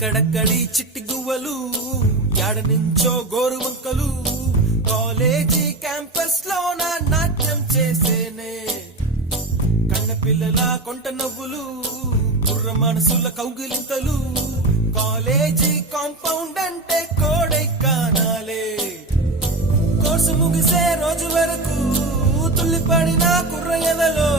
ఎక్కడెక్కడి చిట్టి గువ్వలు యాడ నుంచో గోరు వంకలు కాలేజీ క్యాంపస్ లో నా నాట్యం చేసేనే కన్న పిల్లల కొంట నవ్వులు కుర్ర మనసుల కౌగిలింతలు కాలేజీ కాంపౌండ్ అంటే కోడై కానాలే కోర్సు ముగిసే రోజు వరకు తుల్లిపడిన కుర్ర ఎదలో